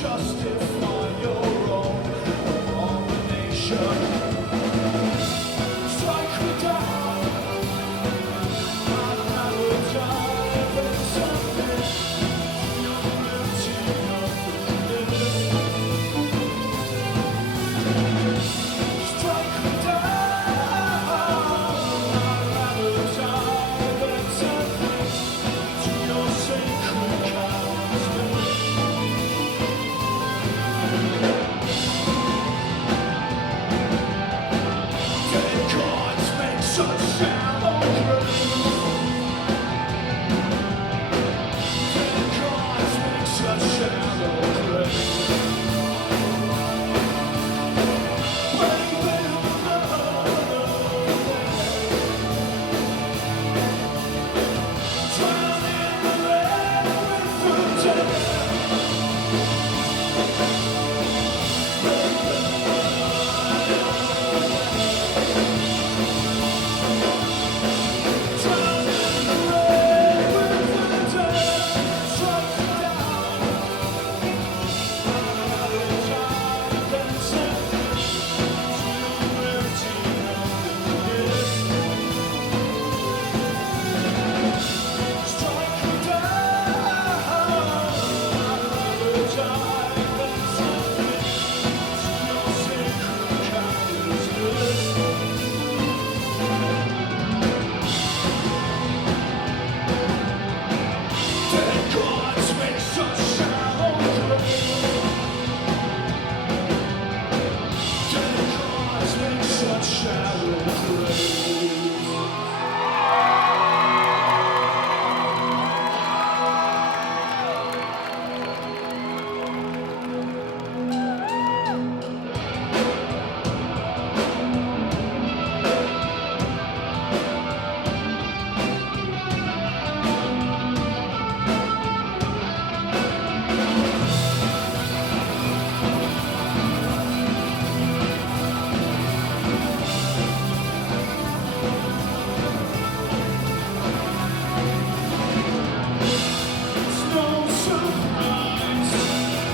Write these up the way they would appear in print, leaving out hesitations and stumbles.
justify your own abomination. Strike me down, I'd rather die than submit to your empty nothingness. Strike me down, I'd rather die than submit to your sacred callousness. Dead gods make such shallow graves. Dead gods make such shallow graves. Baby, drown in the red with the dead. Drown in the red with the dead. Strike me down, I'd rather die than submit to your empty nothingness. Strike me down, I'd rather die than submit to your sacred callousness. Dead gods make such shallow graves. Dead gods make such shallow graves. It's no surprise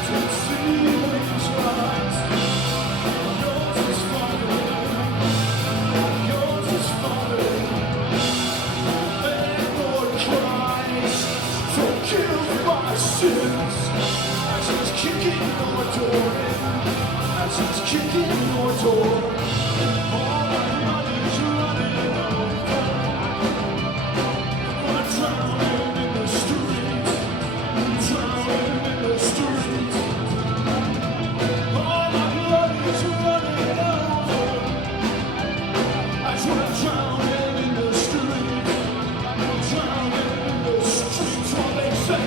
to see wings rise. Yours is falling, yours is falling. Then Lord cries, forgive my sins. As he's kicking your door in, as he's kicking your door. All my money's running over. We're drowning in the streets, drowning in the streets. All my blood is running over as we're drowning in the streets, drowning in the streets. While they say,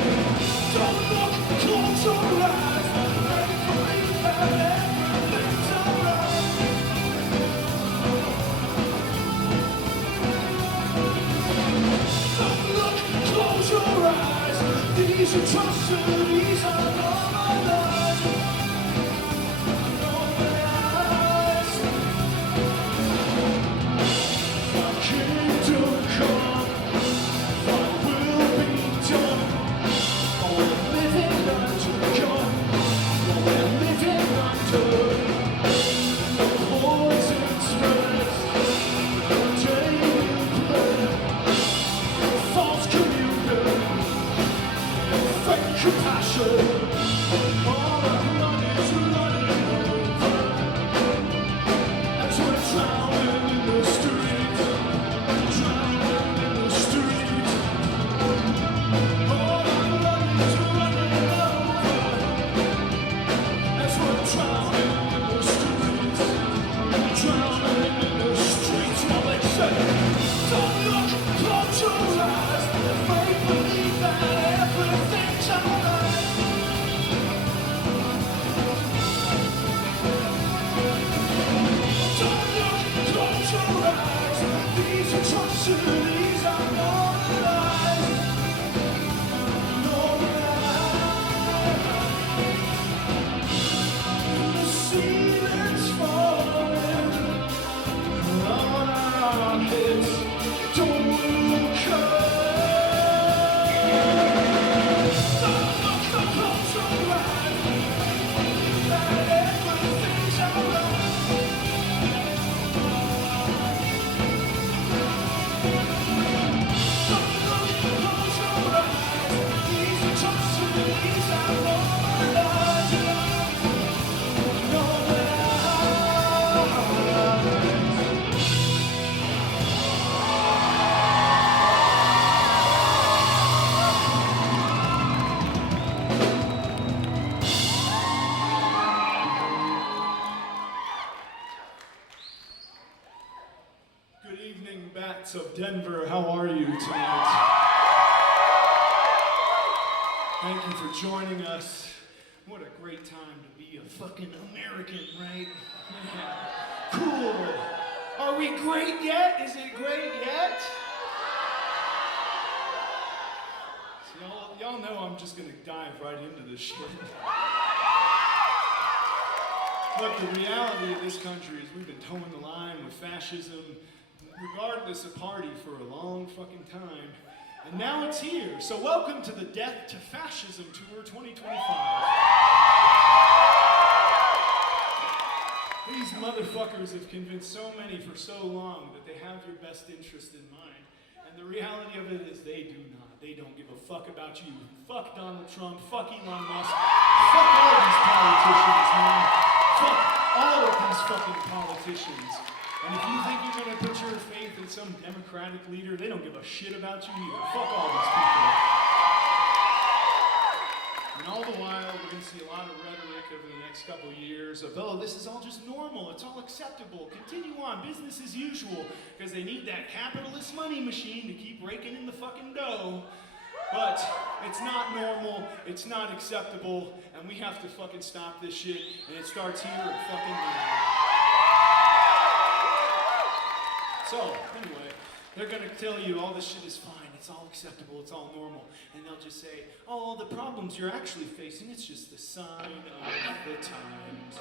don't look, close your eyes, and believe that everything's alright. Don't look, close your eyes. These atrocities are normalized. Normalized. Thy kingdom come, thy will be done. Oh, we're living under God. Oh, we're living under the poison's threat. Daily bread. False communion, fake Cats of Denver, how are you tonight? Thank you for joining us. What a great time to be a fucking American, right? Yeah. Cool. Are we great yet? Is it great yet? So y'all know I'm just gonna dive right into this shit. Look, the reality of this country is we've been towing the line with fascism, regardless of party, for a long fucking time. And now it's here. So welcome to the Death to Fascism Tour 2025. These motherfuckers have convinced so many for so long that they have your best interest in mind. And the reality of it is they do not. They don't give a fuck about you. Fuck Donald Trump. Fuck Elon Musk. Fuck all these politicians, man. Fuck all of these fucking politicians. And if you think you're gonna put your faith in some Democratic leader, they don't give a shit about you either. Fuck all these people. And all the while, we're gonna see a lot of rhetoric over the next couple of years of, oh, this is all just normal, it's all acceptable, continue on, business as usual, because they need that capitalist money machine to keep raking in the fucking dough. But it's not normal, it's not acceptable, and we have to fucking stop this shit, and it starts here at fucking now. So, anyway, they're gonna tell you all this shit is fine, it's all acceptable, it's all normal, and they'll just say, oh, all the problems you're actually facing, it's just the sign of the times.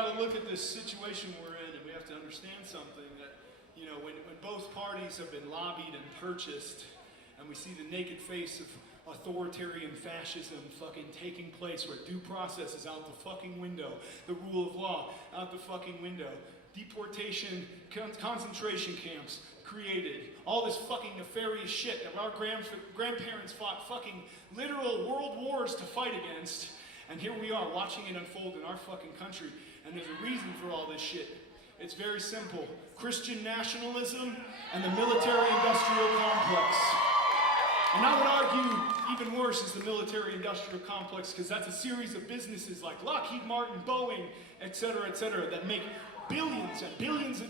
got to look at this situation we're in, and we have to understand something that, you know, when both parties have been lobbied and purchased, and we see the naked face of authoritarian fascism fucking taking place, where due process is out the fucking window, the rule of law out the fucking window, deportation, concentration camps created, all this fucking nefarious shit that our grandparents fought fucking literal world wars to fight against, and here we are watching it unfold in our fucking country, and there's a reason for all this shit. It's very simple: Christian nationalism and the military-industrial complex. And I would argue even worse is the military-industrial complex, because that's a series of businesses like Lockheed Martin, Boeing, et cetera, that make billions and billions of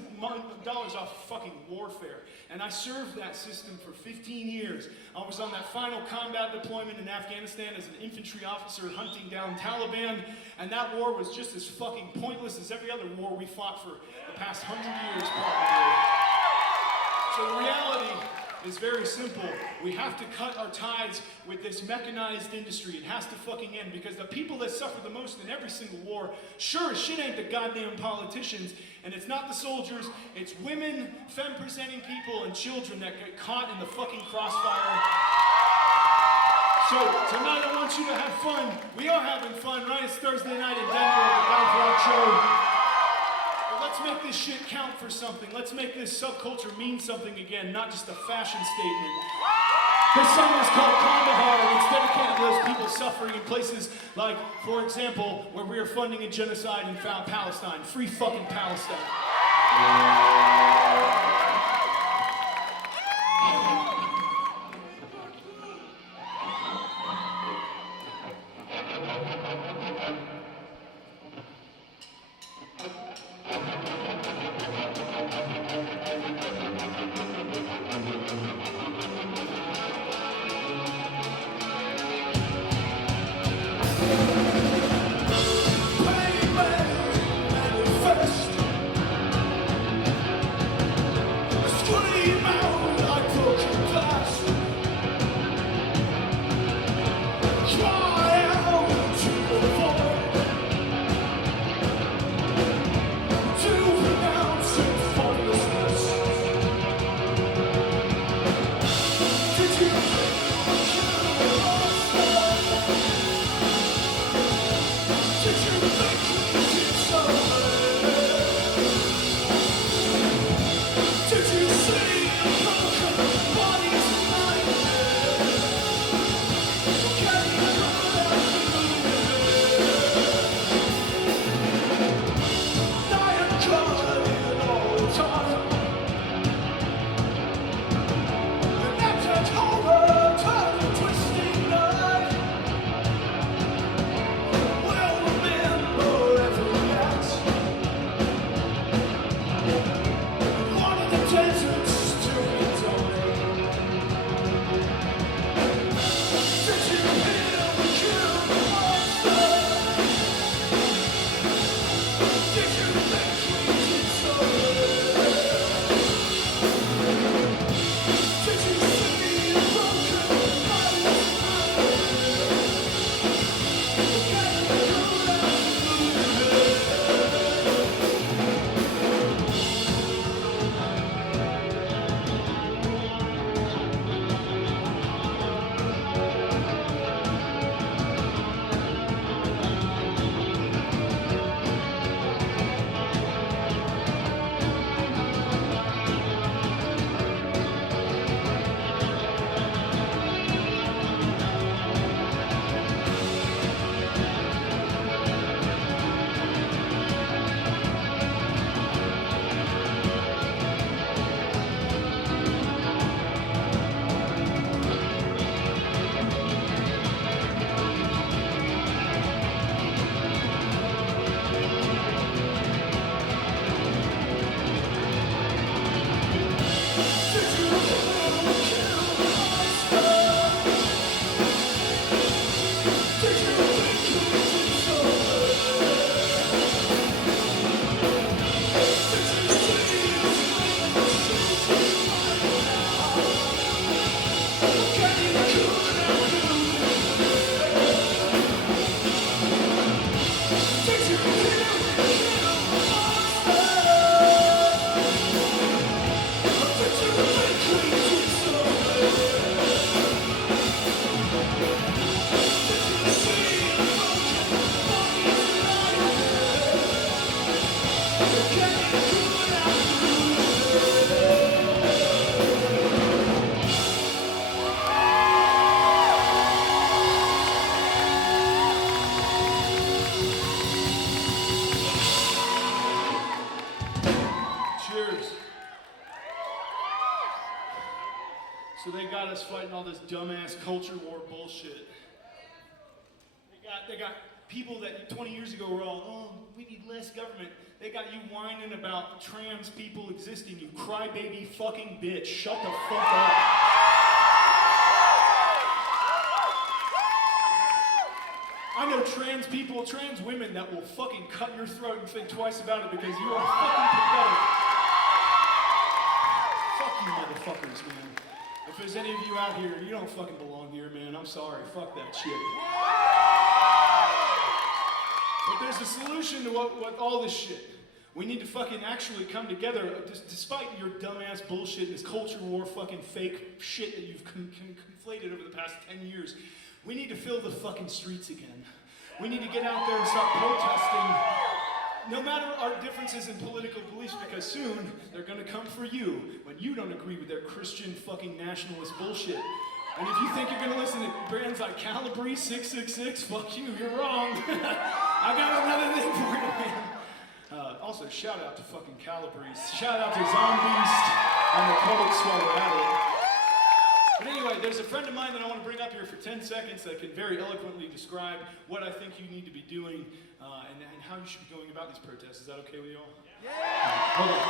dollars off fucking warfare. And I served that system for 15 years. I was on that final combat deployment in Afghanistan as an infantry officer hunting down Taliban, and that war was just as fucking pointless as every other war we fought for the past 100 years probably. So the reality is very simple. We have to cut our ties with this mechanized industry. It has to fucking end, because the people that suffer the most in every single war, sure as shit ain't the goddamn politicians, and it's not the soldiers, it's women, femme-presenting people, and children that get caught in the fucking crossfire. So tonight I want you to have fun. We are having fun, right? It's Thursday night in Denver at the Golf Rock Show. Let's make this shit count for something. Let's make this subculture mean something again, not just a fashion statement. This song is called Kandahar, and it's dedicated to those people suffering in places like, for example, where we are funding a genocide in Palestine. Free fucking Palestine. us fighting all this dumbass culture war bullshit. They got people that 20 years ago were all, oh, we need less government. They got you whining about trans people existing, you crybaby fucking bitch. Shut the fuck up. I know trans people, trans women that will fucking cut your throat and think twice about it because you are fucking pathetic. Fuck you motherfuckers, man. If there's any of you out here, you don't fucking belong here, man. I'm sorry. Fuck that shit. But there's a solution to what all this shit. We need to fucking actually come together, despite your dumbass bullshit and this culture war fucking fake shit that you've conflated over the past 10 years. We need to fill the fucking streets again. We need to get out there and start protesting, no matter our differences in political beliefs, because soon they're gonna come for you when you don't agree with their Christian fucking nationalist bullshit. And if you think you're gonna listen to brands like Calabrese 666, fuck you, you're wrong. I got another thing for you, man. Also, shout out to fucking Calabrese. Shout out to Zombies and the Cold Swallow at it. But anyway, there's a friend of mine that I want to bring up here for 10 seconds that can very eloquently describe what I think you need to be doing and how you should be going about these protests. Is that okay with you all? Yeah! Hold on.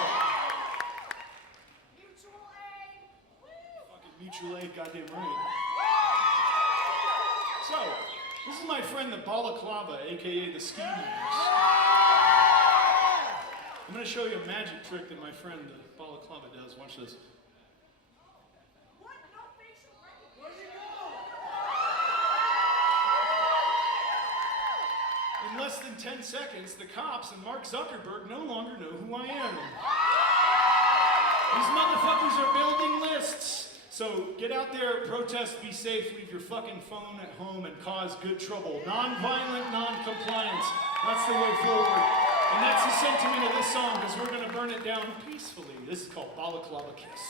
Mutual aid! Fucking mutual aid, goddamn right. So, this is my friend the Balaclava, aka the Ski Mask. I'm going to show you a magic trick that my friend the Balaclava does. Watch this. In less than 10 seconds, the cops and Mark Zuckerberg no longer know who I am. These motherfuckers are building lists. So get out there, protest, be safe, leave your fucking phone at home and cause good trouble. Non-violent, non-compliance. That's the way forward. And that's the sentiment of this song, because we're going to burn it down peacefully. This is called Balaclava Kiss.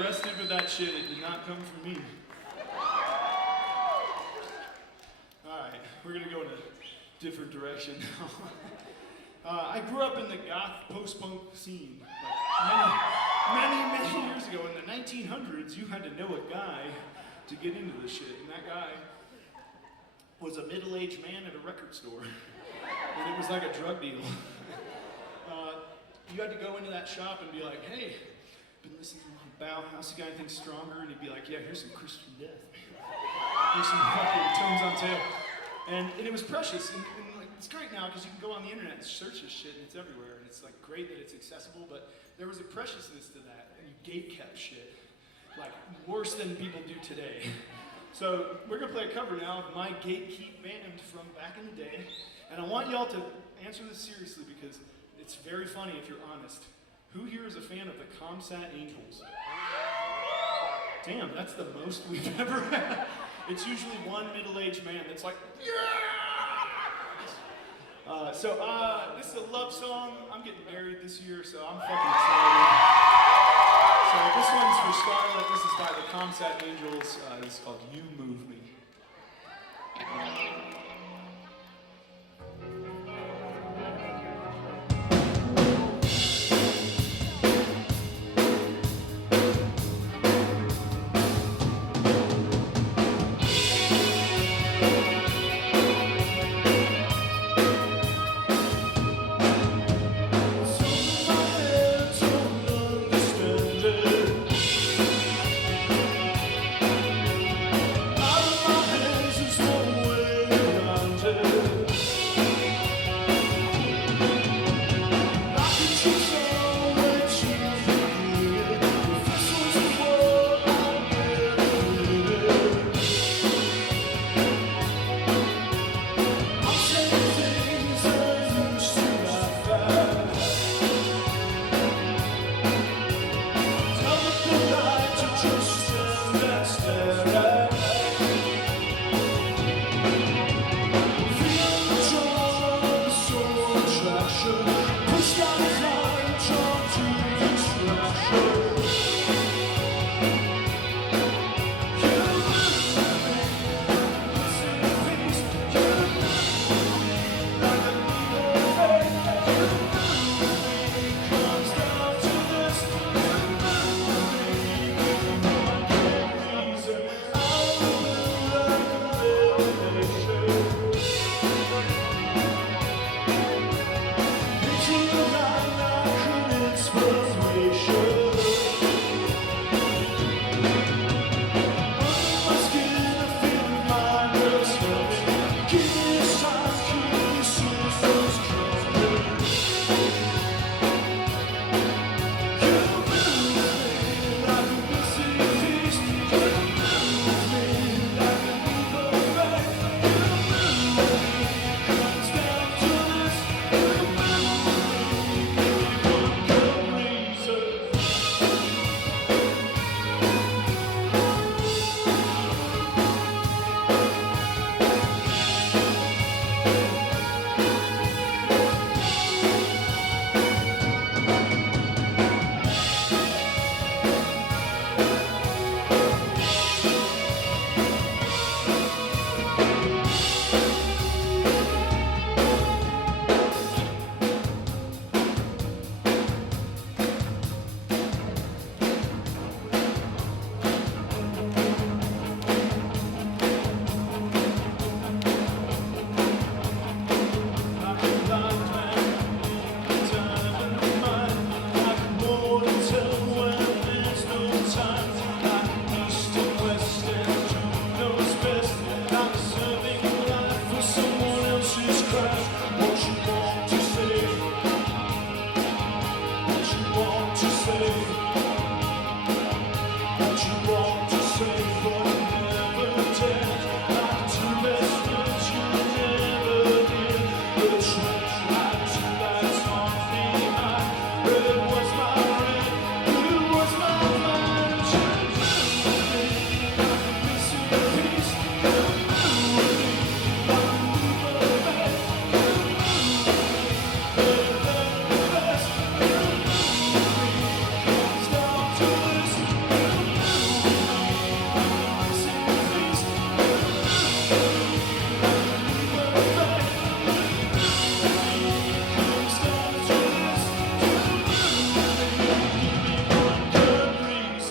arrested with that shit. It did not come from me. Alright, we're gonna go in a different direction now. I grew up in the goth post-punk scene. Like many years ago in the 1900s, you had to know a guy to get into this shit. And that guy was a middle-aged man at a record store. And it was like a drug deal. You had to go into that shop and be like, hey, been listening to Bauhaus, you got anything stronger? And he'd be like, yeah, here's some Christian Death. Here's some fucking Tones on Tail. And it was precious. And like, it's great now because you can go on the internet and search this shit and it's everywhere. And it's like great that it's accessible, but there was a preciousness to that. And you gate-kept shit. Like worse than people do today. So we're gonna play a cover now of my Gatekeep band from back in the day. And I want y'all to answer this seriously because it's very funny if you're honest. Who here is a fan of the Comsat Angels? Damn, that's the most we've ever had. It's usually one middle-aged man that's like, yeah! This is a love song. I'm getting married this year, so I'm fucking excited. So this one's for Scarlett. This is by the Comsat Angels. This is called You Move Me. Out of my hands, there's no way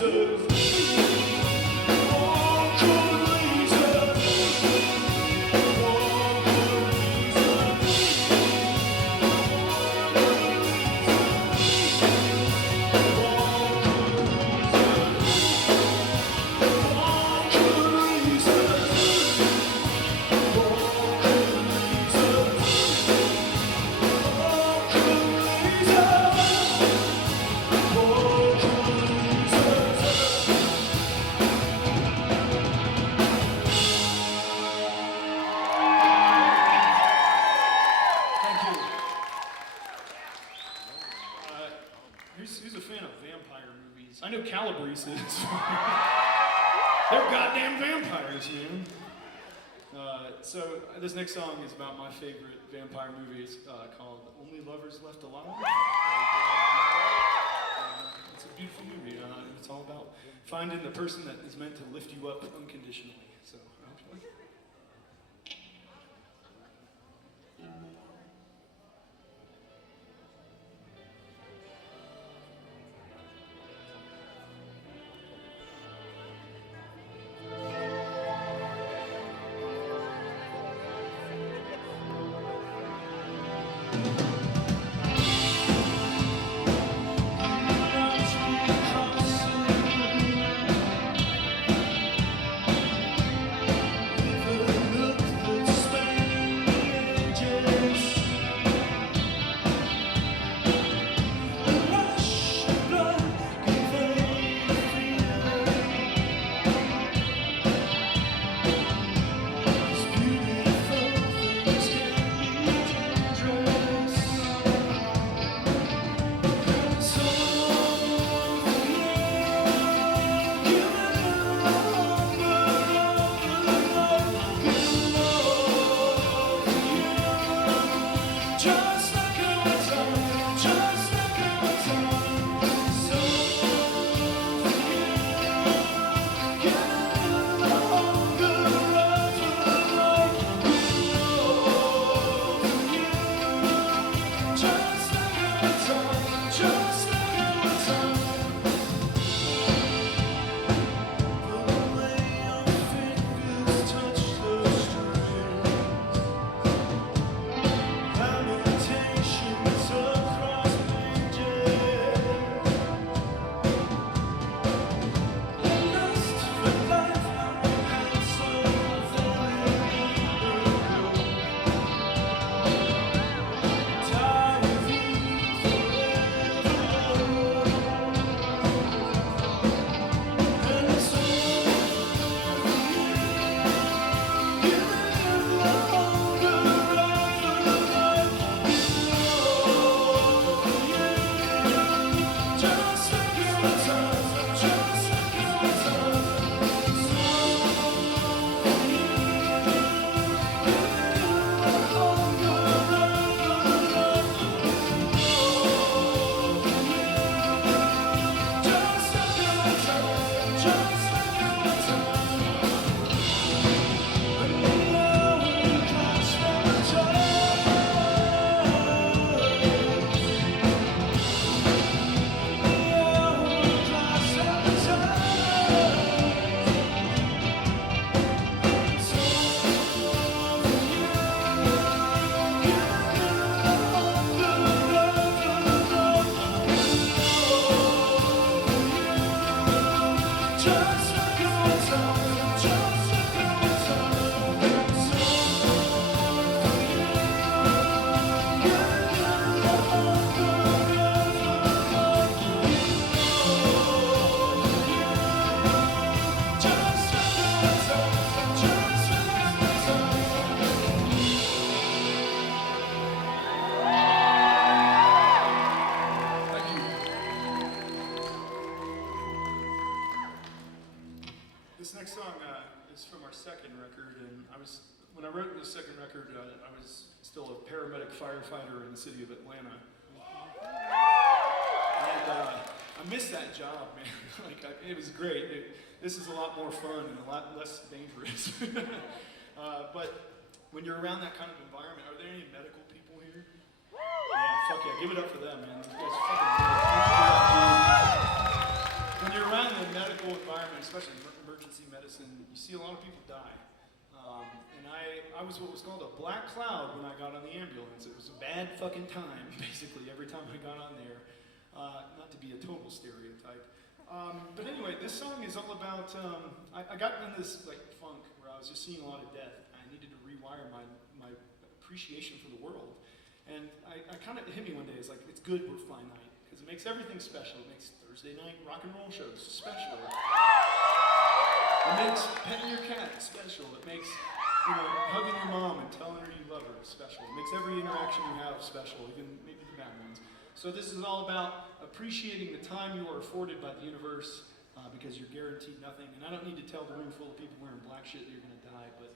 Thank you. Who's a fan of vampire movies? I know Calabrese is. They're goddamn vampires, man. So this next song is about my favorite vampire movie. It's called Only Lovers Left Alive. It's a beautiful movie. It's all about finding the person that is meant to lift you up unconditionally. So I hope you like it. This next song is from our second record, and when I wrote this second record, I was still a paramedic firefighter in the city of Atlanta. And I missed that job, man. It was great. This is a lot more fun and a lot less dangerous. But when you're around that kind of environment, are there any medical people here? Yeah, fuck yeah, give it up for them, man. You guys fucking great. When you're around the medical environment, especially emergency medicine, you see a lot of people die. And I was what was called a black cloud when I got on the ambulance. It was a bad fucking time, basically, every time I got on there. Not to be a total stereotype. But anyway, this song is all about, I got in this like funk where I was just seeing a lot of death. I needed to rewire my appreciation for the world. And I kind of, it hit me one day, it's like, it's good we're Fly Night, because it makes everything special. It makes Thursday night rock and roll shows special. It makes petting your cat special. It makes, hugging your mom and telling her you love her special. It makes every interaction you have special, even maybe the bad ones. So this is all about appreciating the time you are afforded by the universe, because you're guaranteed nothing. And I don't need to tell the room full of people wearing black shit that you're going to die, but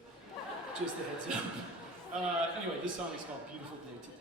just a heads up. Anyway, this song is called Beautiful Day Today.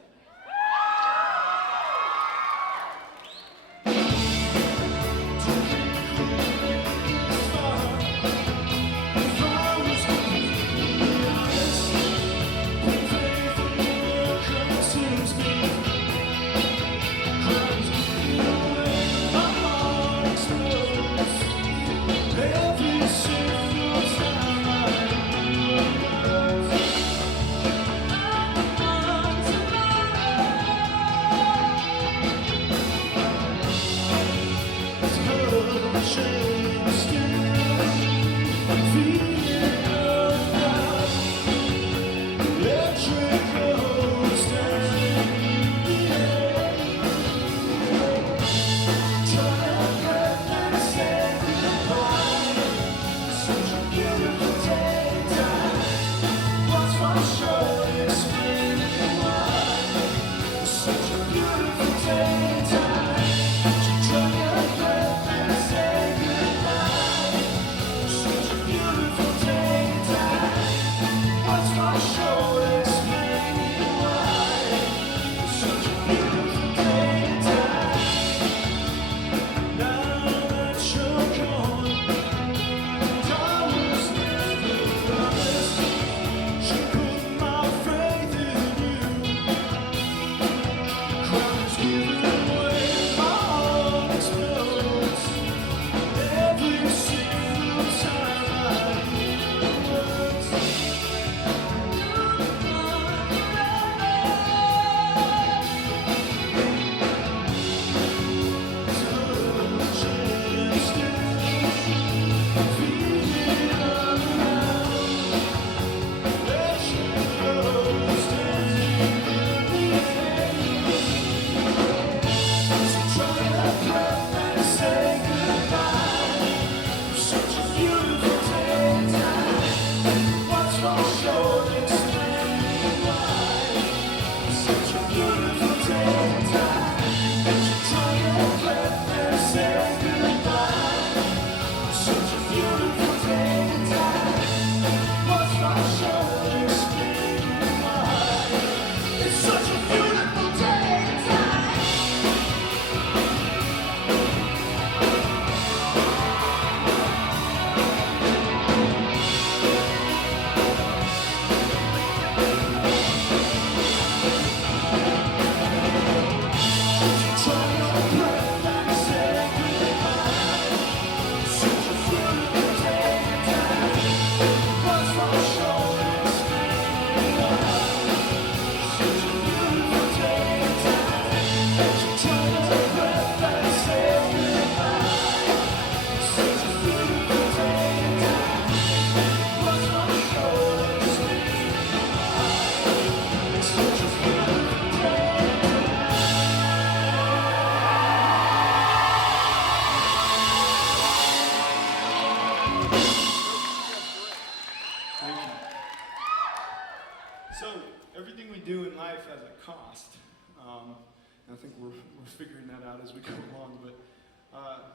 I think we're figuring that out as we go along. But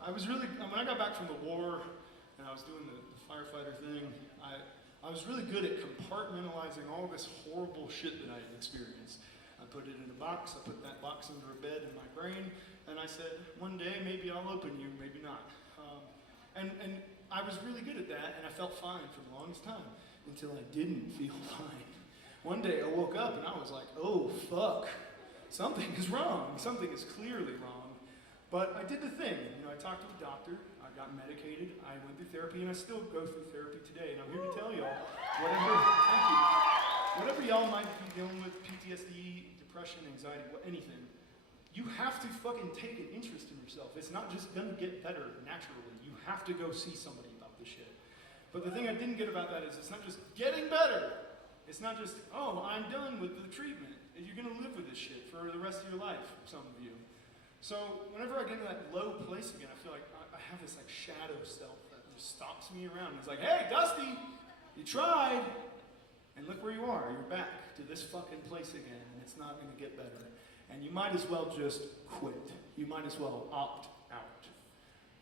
I was really, when I got back from the war and I was doing the firefighter thing, I was really good at compartmentalizing all this horrible shit that I had experienced. I put it in a box, I put that box under a bed in my brain, and I said, one day maybe I'll open you, maybe not. And I was really good at that, and I felt fine for the longest time until I didn't feel fine. One day I woke up and I was like, oh fuck, something is wrong. Something is clearly wrong. But I did the thing. I talked to a doctor. I got medicated, I went through therapy, and I still go through therapy today. And I'm here to tell y'all, thank you, whatever y'all might be dealing with, PTSD, depression, anxiety, anything, you have to fucking take an interest in yourself. It's not just gonna get better naturally. You have to go see somebody about this shit. But the thing I didn't get about that is it's not just getting better. It's not just, oh, I'm done with the treatment. You're gonna live with this shit for the rest of your life, some of you. So whenever I get in that low place again, I feel like I have this like shadow self that just stops me around. It's like, hey, Dusty, you tried, and look where you are. You're back to this fucking place again, and it's not gonna get better. And you might as well just quit. You might as well opt out.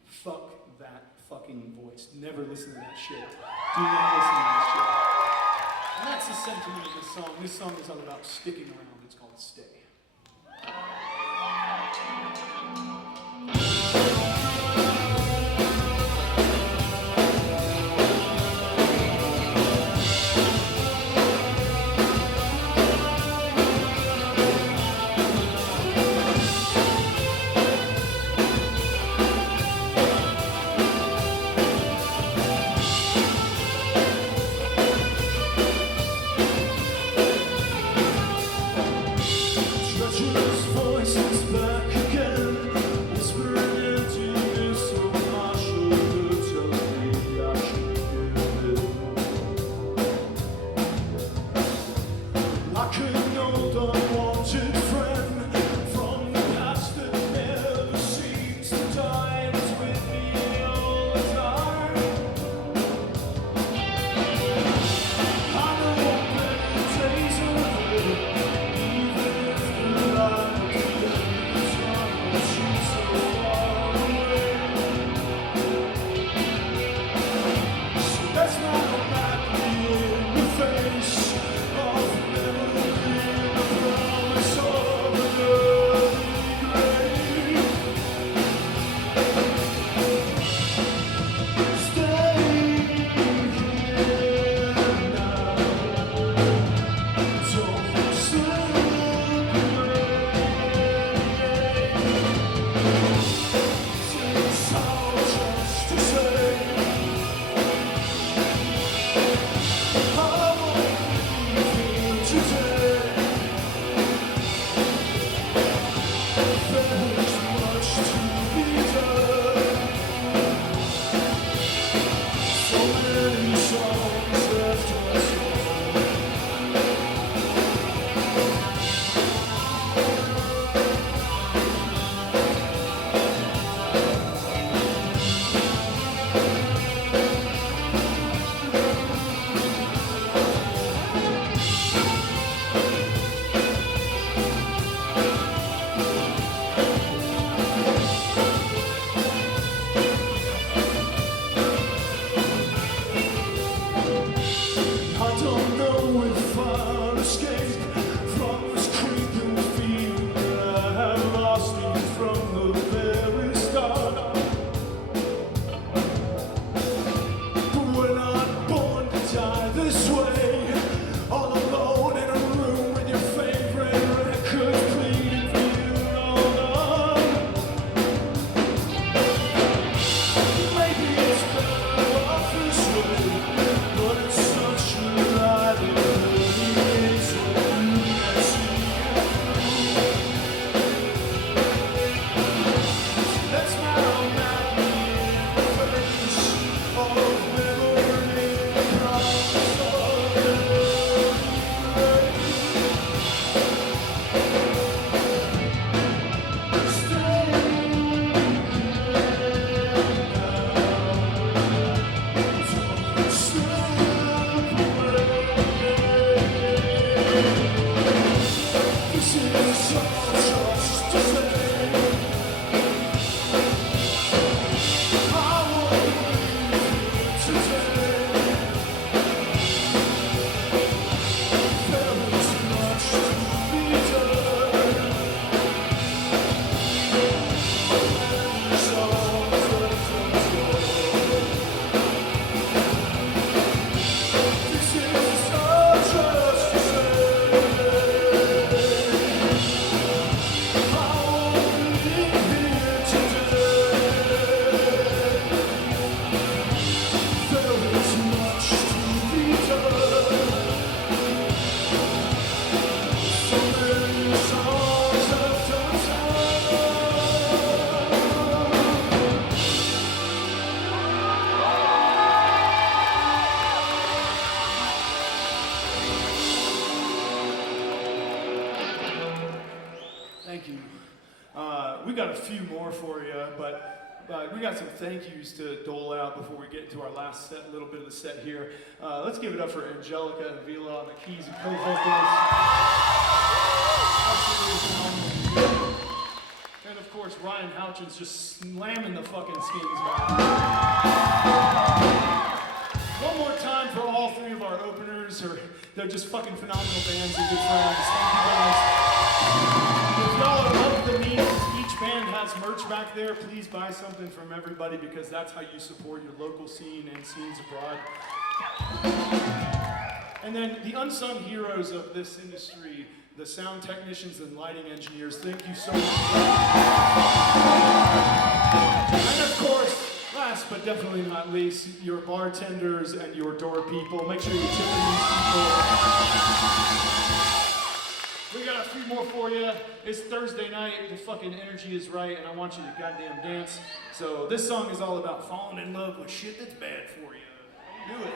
Fuck that fucking voice. Never listen to that shit. Do not listen to that shit. And that's the sentiment of this song. This song is all about sticking around. It's called Stay. a few more for you, but we got some thank yous to dole out before we get into our last set, little bit of the set here. Let's give it up for Angelica Avila on the keys and co-vocals. Absolutely phenomenal. And of course, Ryan Houchins just slamming the fucking skins, man. One more time for all three of our openers. They're just fucking phenomenal bands and good friends. Thank you guys. If y'all are up the means, each band has merch back there. Please buy something from everybody because that's how you support your local scene and scenes abroad. And then the unsung heroes of this industry, the sound technicians and lighting engineers, thank you so much. And of course, last but definitely not least, your bartenders and your door people. Make sure you're tipping these people. We got a few more for you. It's Thursday night, the fucking energy is right, and I want you to goddamn dance. So this song is all about falling in love with shit that's bad for you. Do it.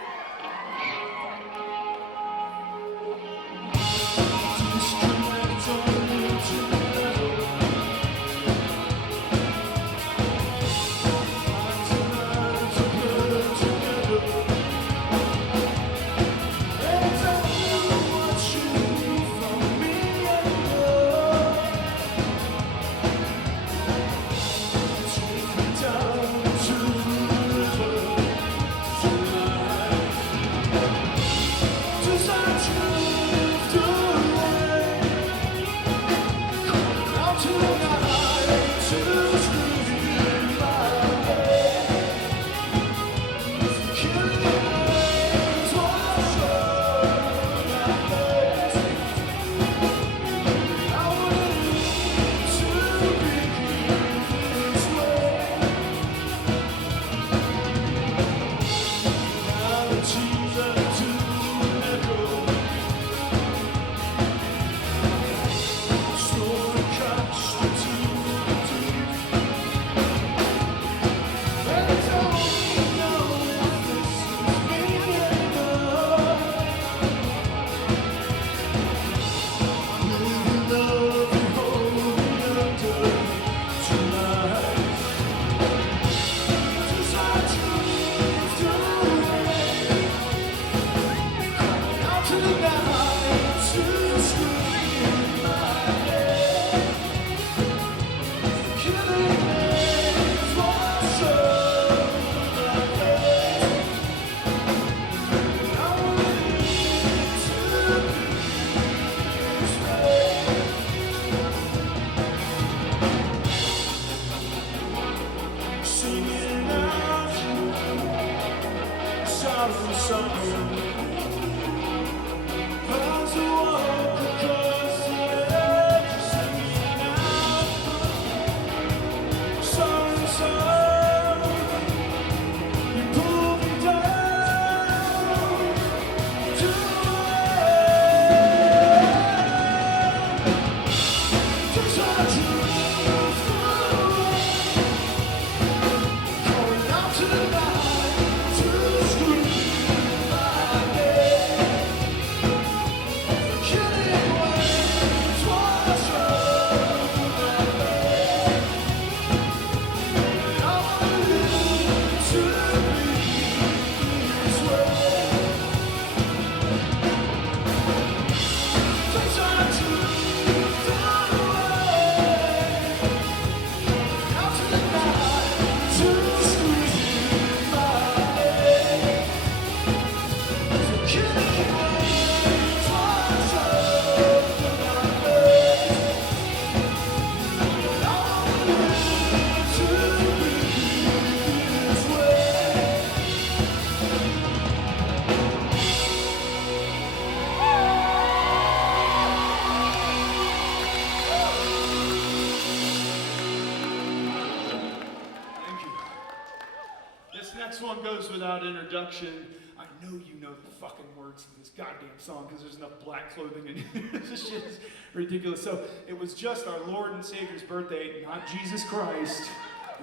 Without introduction, I know you know the fucking words to this goddamn song because there's enough black clothing in it. This shit is ridiculous. So it was just our Lord and Savior's birthday, not Jesus Christ,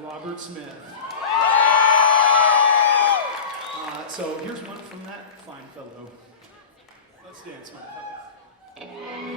Robert Smith. So here's one from that fine fellow. Let's dance, motherfuckers.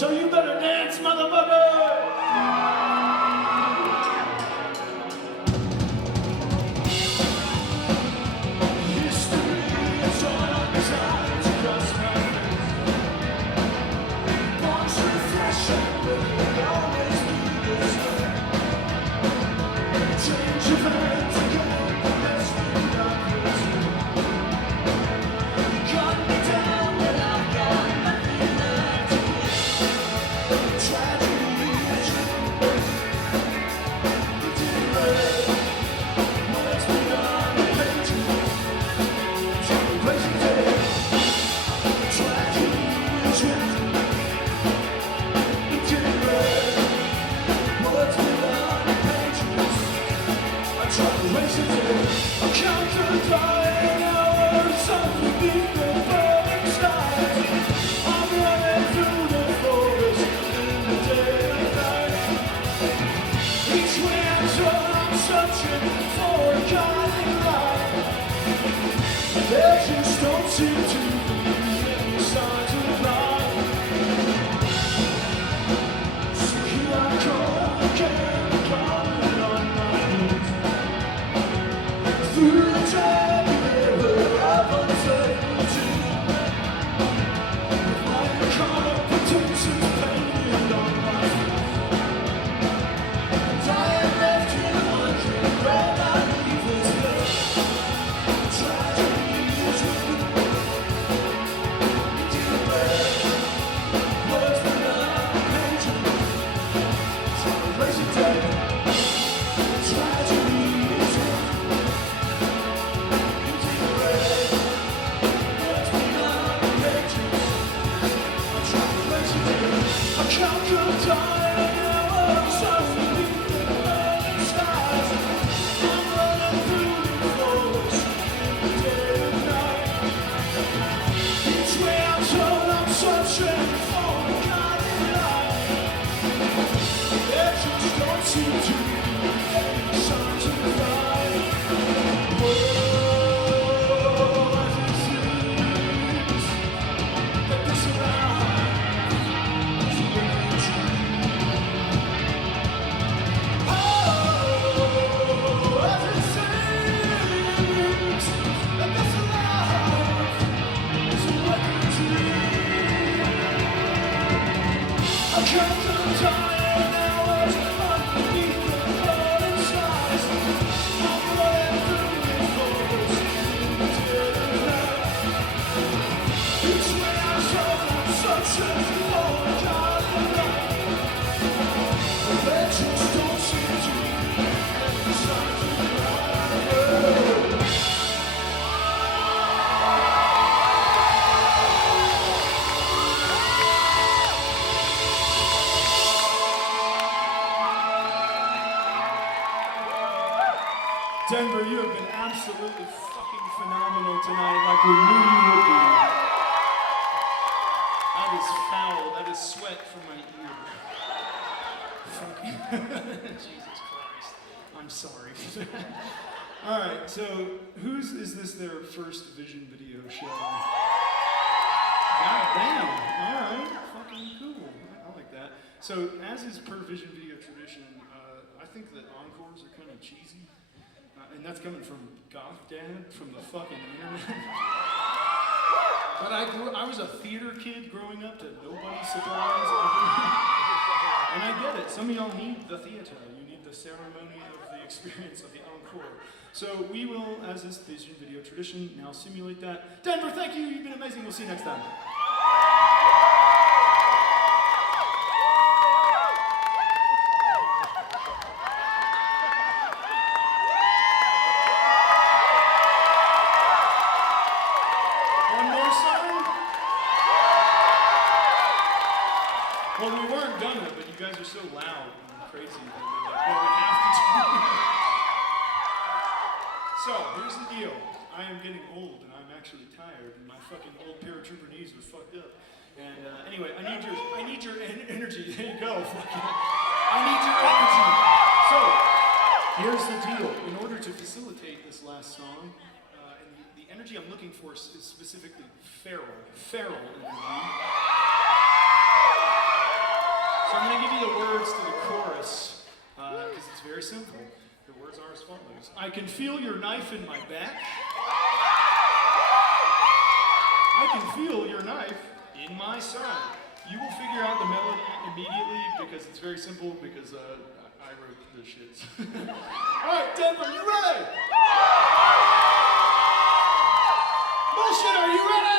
So you better dance, motherfucker! History is on time to cross my face. Once refreshing, but it always be the same. Change of hands again, let's be opposite. You cut me down when I've got nothing left to give. Tragedy is true. You didn't let what's beyond the pages. Crazy day. Tragedy is true. You didn't let what's beyond the pages. I try to race it in. I count the dying hours underneath the burning skies. I'm running through the forest in the dead of night. Each way I turn, I'm searching for a guiding light. There just don't seem to be any signs of life. So here I come again, calling on my knees. Through the jagged river of uncertainty, with my competences painted on my feet. And I am left here wondering where my leave is left. Tragedy is real. You didn't let words beyond the pages. So erase it down. Tragedy is real. You didn't let words beyond the pages. I try to erase it down. I count the dying hours underneath the burning skies. I'm running through the forest in the dead of night. Each way I turn, I'm searching for a guiding light. There just don't seem to be any signs of life. Whoa, as it seems that this life is a wicked dream. Oh, as it seems that this life is a wicked dream. I count the dying hours underneath the burning skies. I'm running through the forest in the dead of night. Each way I turn, I'm searching for a guiding light. But there just don't seem to be any signs of life. Denver, you have been absolutely fucking phenomenal tonight, like we knew you would be. That is foul. That is sweat from my ear. Fucking Jesus Christ. I'm sorry for that. All right, so is this their first Vision video show? God damn. All right, fucking cool. I like that. So, as is per Vision video tradition, I think that encores are kind of cheesy. And that's coming from Goth Dad from the fucking internet. But I was a theater kid growing up to nobody's surprise. And I get it. Some of y'all need the theater. You need the ceremony of the experience of the encore. So we will, as is Vision video tradition, now simulate that. Denver, thank you. You've been amazing. We'll see you next time. One more song? Well, we weren't done yet, but you guys are so loud and crazy that we're like, well, we have to do it. So, here's the deal. I am getting old and I'm actually tired and my fucking old paratrooper knees are fucked up. And anyway, I need your energy. There you go. I need your energy. So, here's the deal. In order to facilitate this last song, and the energy I'm looking for is specifically feral energy. So I'm going to give you the words to the chorus, because it's very simple. The words are as follows. I can feel your knife in my back. I can feel your knife in my side. You will figure out the melody immediately because it's very simple because I wrote the shits. All right, Denver, you ready? Bullshit, are you ready?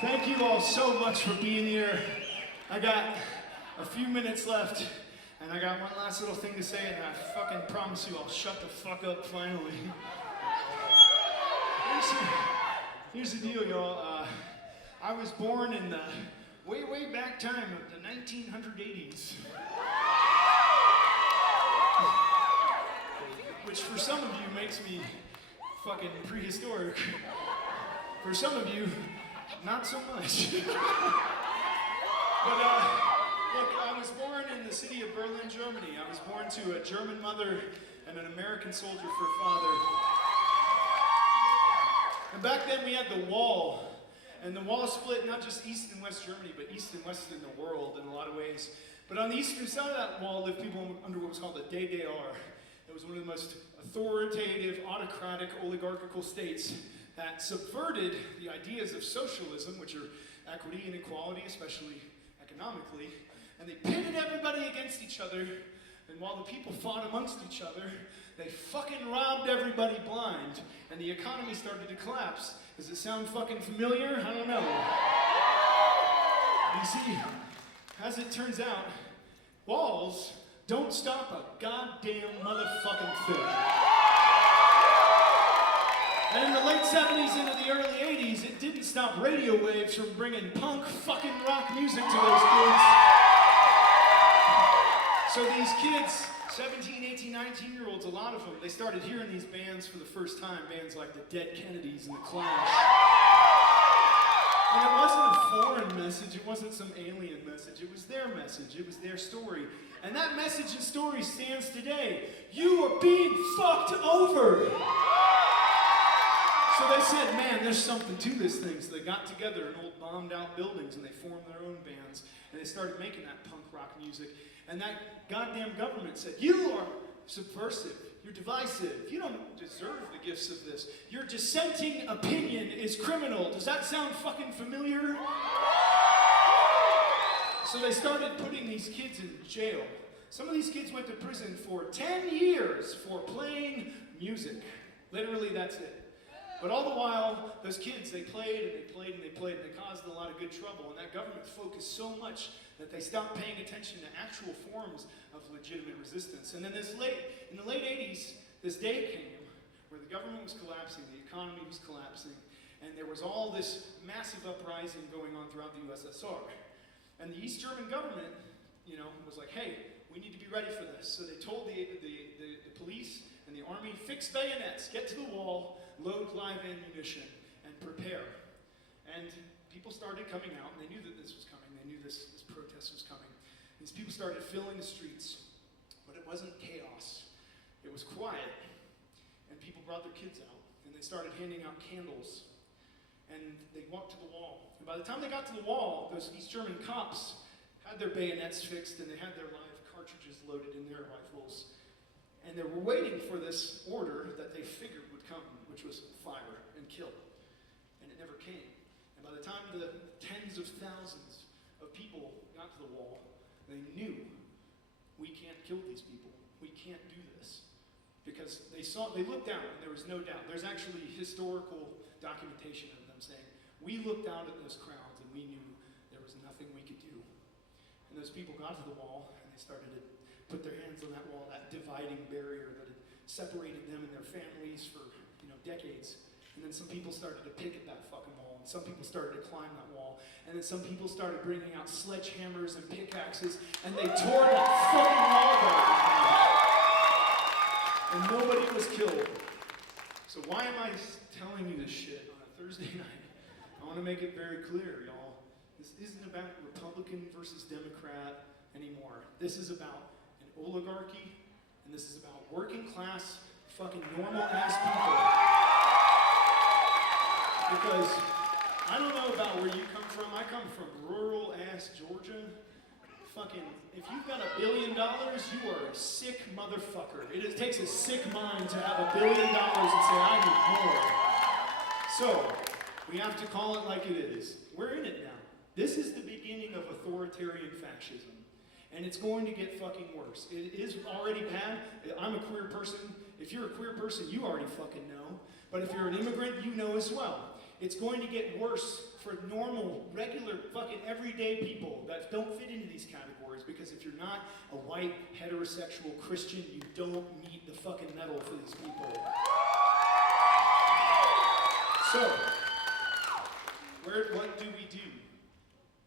Thank you all so much for being here. I got a few minutes left, and I got one last little thing to say, and I fucking promise you I'll shut the fuck up finally. Here's the deal, y'all. I was born in the way, way back time of the 1980s. Which for some of you makes me fucking prehistoric. For some of you, not so much. But look, I was born in the city of Berlin, Germany. I was born to a German mother and an American soldier for a father. And back then we had the wall. And the wall split not just East and West Germany, but East and West in the world in a lot of ways. But on the eastern side of that wall lived people under what was called the DDR. It was one of the most authoritative, autocratic, oligarchical states that subverted the ideas of socialism, which are equity and equality, especially economically. And they pitted everybody against each other. And while the people fought amongst each other, they fucking robbed everybody blind. And the economy started to collapse. Does it sound fucking familiar? I don't know. You see, as it turns out, walls don't stop a goddamn motherfucking thing. And in the late 70s into the early 80s, it didn't stop radio waves from bringing punk fucking rock music to those kids. So these kids, 17, 18, 19-year-olds, a lot of them, they started hearing these bands for the first time, bands like the Dead Kennedys and the Clash. And it wasn't a foreign message, it wasn't some alien message, it was their message, it was their story. And that message and story stands today. You are being fucked over. So they said, man, there's something to this thing. So they got together in old bombed out buildings and they formed their own bands. And they started making that punk rock music. And that goddamn government said, you are subversive, you're divisive, you don't deserve the gifts of this. Your dissenting opinion is criminal. Does that sound fucking familiar? So they started putting these kids in jail. Some of these kids went to prison for 10 years for playing music. Literally, that's it. But all the while, those kids, they played and they played and they played and they caused a lot of good trouble. And that government focused so much that they stopped paying attention to actual forms of legitimate resistance. And then in the late 80s, this day came where the government was collapsing, the economy was collapsing, and there was all this massive uprising going on throughout the USSR. And the East German government, was like, hey, we need to be ready for this. So they told the police and the army, fix bayonets, get to the wall, load live ammunition, and prepare. And people started coming out, and they knew that this was coming. They knew this protest was coming. These people started filling the streets, but it wasn't chaos. It was quiet. And people brought their kids out, and they started handing out candles. And they walked to the wall. And by the time they got to the wall, those East German cops had their bayonets fixed, and they had their live cartridges loaded in their rifles. And they were waiting for this order that they figured would come, which was fire and kill. And it never came. And by the time the tens of thousands of people got to the wall, they knew, we can't kill these people. We can't do this. Because they looked down, and there was no doubt. There's actually historical documentation of them saying, we looked out at those crowds, and we knew there was nothing we could do. And those people got to the wall, and they started to put their hands on that wall, that dividing barrier that had separated them and their families for decades. And then some people started to pick at that fucking wall, and some people started to climb that wall, and then some people started bringing out sledgehammers and pickaxes, and they tore that fucking wall down. And nobody was killed. So why am I telling you this shit on a Thursday night? I want to make it very clear, y'all. This isn't about Republican versus Democrat anymore. This is about an oligarchy, and this is about working class, fucking normal ass people. Because I don't know about where you come from. I come from rural ass Georgia. Fucking, if you've got $1 billion, you are a sick motherfucker. It takes a sick mind to have $1 billion and say, I need more. So, we have to call it like it is. We're in it now. This is the beginning of authoritarian fascism. And it's going to get fucking worse. It is already bad. I'm a queer person. If you're a queer person, you already fucking know. But if you're an immigrant, you know as well. It's going to get worse for normal, regular, fucking everyday people that don't fit into these categories. Because if you're not a white, heterosexual Christian, you don't meet the fucking metal for these people. So, what do we do?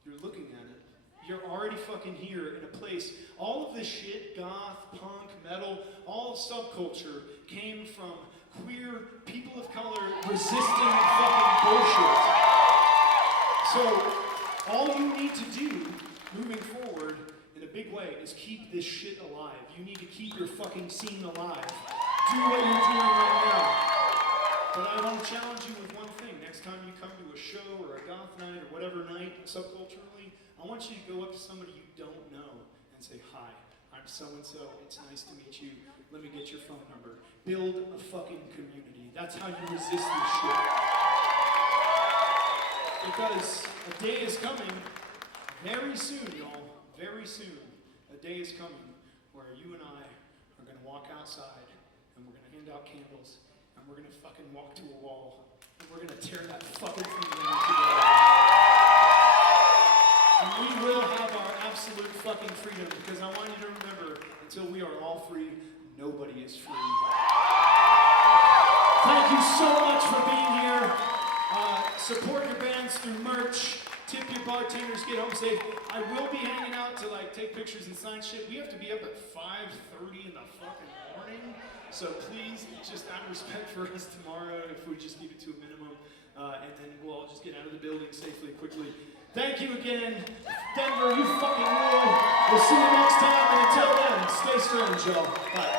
You're looking at it. You're already fucking here in a place. All of this shit, goth, punk, metal, all subculture came from queer, people of color resisting fucking bullshit. So, all you need to do moving forward in a big way is keep this shit alive. You need to keep your fucking scene alive. Do what you're doing right now. But I want to challenge you with one thing. Next time you come to a show or a goth night or whatever night, subculturally, I want you to go up to somebody you don't know and say, "Hi, I'm so-and-so. It's nice to meet you. Let me get your phone number." Build a fucking community. That's how you resist this shit. Because a day is coming, very soon, y'all, very soon, a day is coming where you and I are going to walk outside and we're going to hand out candles and we're going to fucking walk to a wall and we're going to tear that fucking thing down together. And we will have our absolute fucking freedom, because I want you to remember, until we are all free, nobody is free. Thank you so much for being here. Support your bands through merch. Tip your bartenders, get home safe. I will be hanging out to like take pictures and sign shit. We have to be up at 5:30 in the fucking morning. So please, just out of respect for us tomorrow, if we just keep it to a minimum, and then we'll all just get out of the building safely and quickly. Thank you again. Denver, you fucking rule. We'll see you next time, and until then, stay strange, y'all. Bye.